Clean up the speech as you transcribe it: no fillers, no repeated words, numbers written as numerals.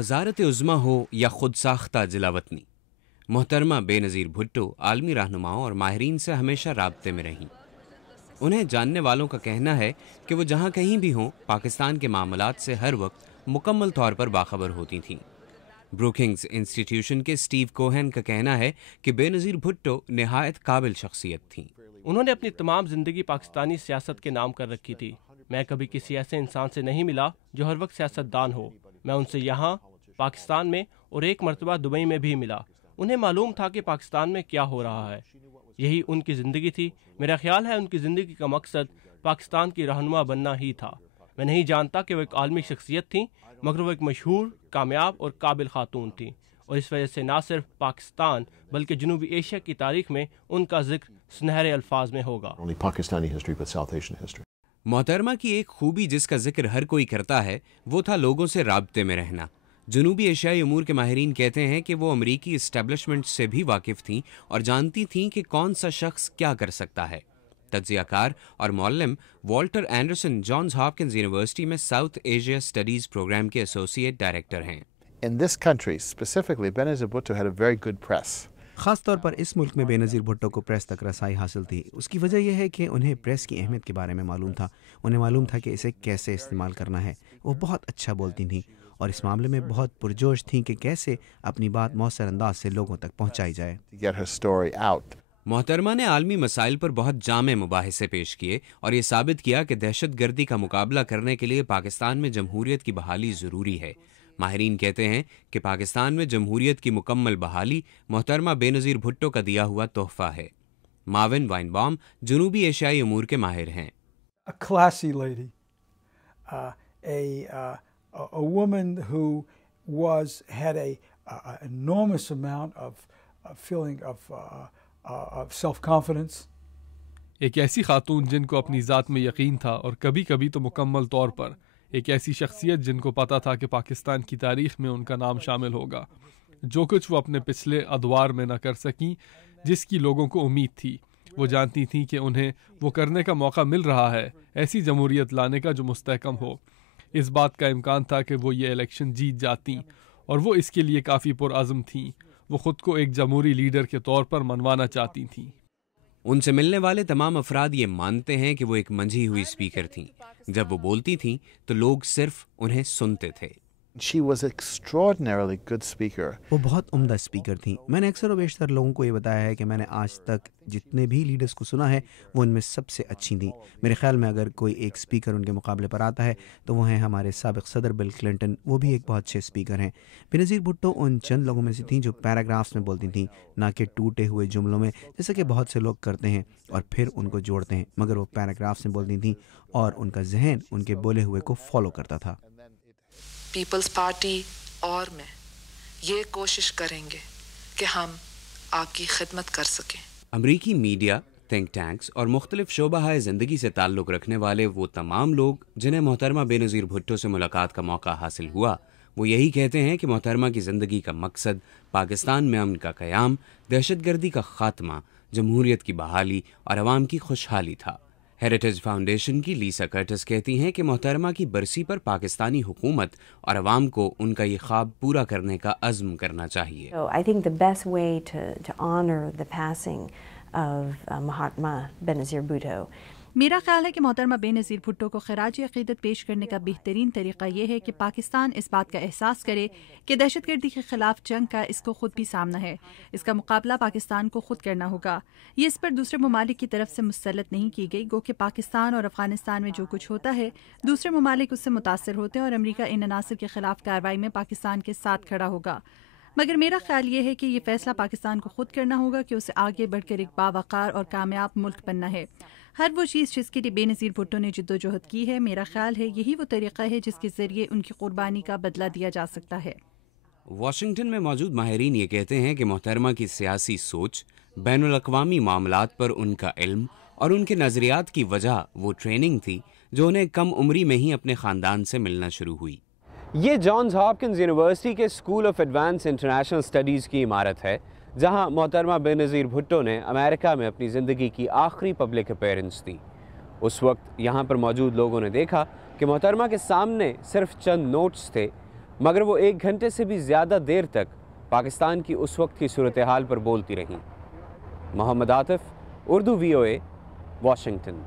वजारत उज़्मा हो या खुद साख्ता जिलावतनी, मोहतरमा बेनज़ीर भुट्टो आलमी रहनुमाओं और माहिरीन से हमेशा राब्ते में रहीं। उन्हें जानने वालों का कहना है कि वो जहाँ कहीं भी हों, पाकिस्तान के मामलात से हर वक्त मुकम्मल तौर पर बाखबर होती थीं। ब्रुकिंग्स इंस्टीट्यूशन के स्टीव कोहेन का कहना है कि बेनज़ीर भुट्टो निहायत काबिल शख्सियत थीं। उन्होंने अपनी तमाम ज़िंदगी पाकिस्तानी सियासत के नाम कर रखी थी। मैं कभी किसी ऐसे इंसान से नहीं मिला जो हर वक्त सियासतदान हो। मैं उनसे यहाँ पाकिस्तान में और एक मरतबा दुबई में भी मिला। उन्हें मालूम था कि पाकिस्तान में क्या हो रहा है। यही उनकी ज़िंदगी थी। मेरा ख्याल है उनकी ज़िंदगी का मकसद पाकिस्तान की रहनुमा बनना ही था। मैं नहीं जानता कि वो एक आलमी शख्सियत थी, मगर वो एक मशहूर, कामयाब और काबिल खातून थी, और इस वजह से ना सिर्फ पाकिस्तान बल्कि जनूबी एशिया की तारीख में उनका जिक्र सुनहरे अल्फाज में होगा। मोहतरमा की एक खूबी जिसका जिक्र हर कोई करता है वो था लोगों से राब्ते में रहना। जनूबी एशियाई उमूर के माहिरीन कहते हैं कि वो अमरीकी इस्टेब्लिशमेंट से भी वाकिफ़ थीं और जानती थीं कि कौन सा शख्स क्या कर सकता है। तज्ज़ियाकार और मौल्लिम Walter Anderson Johns Hopkins University में साउथ एशिया स्टडीज़ प्रोग्राम के एसोसिएट डायरेक्टर हैं। In this country specifically, Benazir Bhutto had a very good press. ख़ास तौर पर इस मुल्क में बेनज़ीर भुट्टो को प्रेस तक रसाई हासिल थी। उसकी वजह यह है कि उन्हें प्रेस की अहमियत के बारे में मालूम था। उन्हें मालूम था कि इसे कैसे इस्तेमाल करना है। वो बहुत अच्छा बोलती थीं और इस मामले में बहुत पुरजोश थीं कि कैसे अपनी बात मौसर अंदाज से लोगों तक पहुँचाई जाए। Get her story out. मोहतरमा ने आलमी मसाइल पर बहुत जामे मुबाहिसे पेश किए और ये साबित किया कि दहशत गर्दी का मुकाबला करने के लिए पाकिस्तान में जमहूरियत की बहाली ज़रूरी है। माहिरीन कहते हैं कि पाकिस्तान में जमहूरियत की मुकम्मल बहाली मोहतरमा बेनज़ीर भुट्टो का दिया हुआ तोहफ़ा है। माविन वाइनबाम जनूबी एशियाई उमूर के माहिर हैं। A classy lady, a woman who had a enormous amount of feeling of self-confidence. एक ऐसी खातून जिनको अपनी ज़ात में यकीन था और कभी कभी तो मुकम्मल तौर पर एक ऐसी शख्सियत जिनको पता था कि पाकिस्तान की तारीख में उनका नाम शामिल होगा। जो कुछ वो अपने पिछले अदवार में न कर सकीं, जिसकी लोगों को उम्मीद थी, वो जानती थीं कि उन्हें वो करने का मौका मिल रहा है, ऐसी जमहूरियत लाने का जो मुस्तहकम हो। इस बात का इम्कान था कि वो ये इलेक्शन जीत जाती और वो इसके लिए काफ़ी पुरअज़्म थीं। वो ख़ुद को एक जमहूरी लीडर के तौर पर मनवाना चाहती थीं। उनसे मिलने वाले तमाम अफराद ये मानते हैं कि वो एक मंझी हुई स्पीकर थीं। जब वो बोलती थीं तो लोग सिर्फ उन्हें सुनते थे। She was extraordinarily good speaker. वो बहुत उम्दा स्पीकर थी। मैंने अक्सर व बेशतर लोगों को ये बताया है कि मैंने आज तक जितने भी लीडर्स को सुना है वो उनमें सबसे अच्छी थी। मेरे ख्याल में अगर कोई एक स्पीकर उनके मुकाबले पर आता है तो वो हैं हमारे साबिक सदर बिल क्लिंटन। वो भी एक बहुत अच्छे स्पीकर हैं। बेनज़ीर भुट्टो उन चंद लोगों में से थीं जो पैराग्राफ्स में बोलती थीं, ना कि टूटे हुए जुमलों में, जैसे कि बहुत से लोग करते हैं और फिर उनको जोड़ते हैं, मगर वो पैराग्राफ्स में बोलती थीं और उनका जहन उनके बोले हुए को फॉलो करता था। पीपल्स पार्टी और मैं ये कोशिश करेंगे कि हम आपकी खिदमत कर सकें। अमरीकी मीडिया, थिंक टैंक्स और मुख्तलिफ शोबा ज़िंदगी से ताल्लुक़ रखने वाले वो तमाम लोग जिन्हें मोहतरमा बेनज़ीर भुट्टो से मुलाकात का मौका हासिल हुआ, वो यही कहते हैं कि मोहतरमा की ज़िंदगी का मकसद पाकिस्तान में अमन का क़याम, दहशतगर्दी का ख़ात्मा, जमहूरियत की बहाली और अवाम की खुशहाली था। हेरिटेज फाउंडेशन की लीसा कर्टिस कहती हैं कि मोहतरमा की बरसी पर पाकिस्तानी हुकूमत और अवाम को उनका ये ख्वाब पूरा करने का अज़्म करना चाहिए। So I think the best way to honor the passing of Mahatma Benazir Bhutto. मेरा ख्याल है कि मोहतरमा बेनज़ीर भुट्टो को खराज अक़ीदत पेश करने का बेहतरीन तरीक़ा यह है कि पाकिस्तान इस बात का एहसास करे कि दहशतगर्दी के ख़िलाफ़ जंग का इसको ख़ुद भी सामना है। इसका मुकाबला पाकिस्तान को ख़ुद करना होगा। ये इस पर दूसरे ममालिक की तरफ से मुसल्लत नहीं की गई, गो कि पाकिस्तान और अफ़गानिस्तान में जो कुछ होता है दूसरे ममालिक उससे मुतासर होते हैं और अमरीका इन अनासर के ख़िलाफ़ कार्रवाई में पाकिस्तान के साथ खड़ा होगा। मगर मेरा ख्याल ये है कि ये फ़ैसला पाकिस्तान को ख़ुद करना होगा कि उसे आगे बढ़कर एक बावक़ार और कामयाब मुल्क बनना है। हर वो चीज़ जिसके लिए बेनज़ीर भुट्टो ने जिद्दोजहद की है, मेरा ख्याल है यही वो तरीक़ा है जिसके ज़रिए उनकी क़ुरबानी का बदला दिया जा सकता है। वाशिंगटन में मौजूद माहिरीन ये कहते हैं कि मोहतरमा की सियासी सोच, बैनुल अक़वामी मामलात पर उनका इल्म और उनके नज़रियात की वजह वो ट्रेनिंग थी जो उन्हें कम उम्री में ही अपने ख़ानदान से मिलना शुरू हुई। ये जॉन्स हॉपकिंस यूनिवर्सिटी के school of advance international studies की इमारत है, जहां मोहतरमा बेनज़ीर भुट्टो ने अमेरिका में अपनी ज़िंदगी की आखिरी पब्लिक अपीयरेंस दी। उस वक्त यहाँ पर मौजूद लोगों ने देखा कि मोहतरमा के सामने सिर्फ चंद नोट्स थे مگر وہ 1 گھنٹے سے بھی زیادہ دیر تک پاکستان کی اس وقت کی صورتحال پر بولتی رہیں۔ محمد عاطف، اردو VOA، واشنگٹن۔